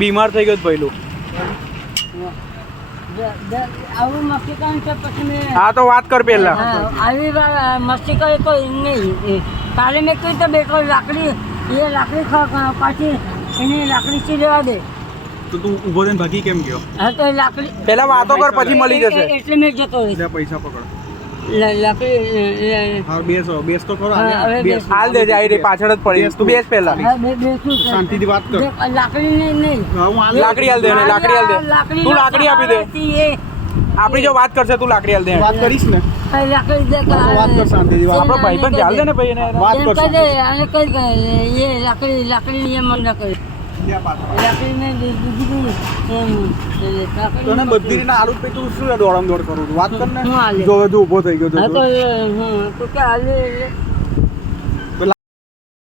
બીમાર થઈ ગયો પહેલું. આવું મસ્તી કરે છે પછી મેં હા તો વાત કર પેલા. આવી મસ્તી કરે તો નહીં. કાલે મેં કહ્યું તો બેઠો લાકડી પાછી એની લાકડી સી લેવા દે. તો તું ઊભો થઈને ભાગી કેમ ગયો? હા તો લાકડી પેલા વાતો કર પછી મળી જશે. એટલે મેં જતો રહીશ. લે પૈસા પકડ. લાકડી હા બેસ તો ખરો. હા, હવે બેસ. હાલ દેજે આવી રહી પાછળ જ પડી. તું બેસ પેલા. બેસું શાંતિથી વાત કર. લાકડી નહીં હું હાલ લાકડી હાલ દે એને, લાકડી હાલ દે. તું લાકડી આપી દે. આપણી જો વાત કરશે તું લાકડી હાલ દે. વાત કરીશ ને લાકડી દે વાત કર શાંતિથી વાત. આપણો ભાઈ પણ ચાલ દે ને ભાઈ એને. વાત કર લાકડી એ મન ન કરે. લાકડી ને તને બધી રીતના આલુ પે તું શું દોડમ દોડ કરું છું? વાત કર ને. હું હાલે. જો ઊભો થઈ ગયો હા તો તો કે હાલે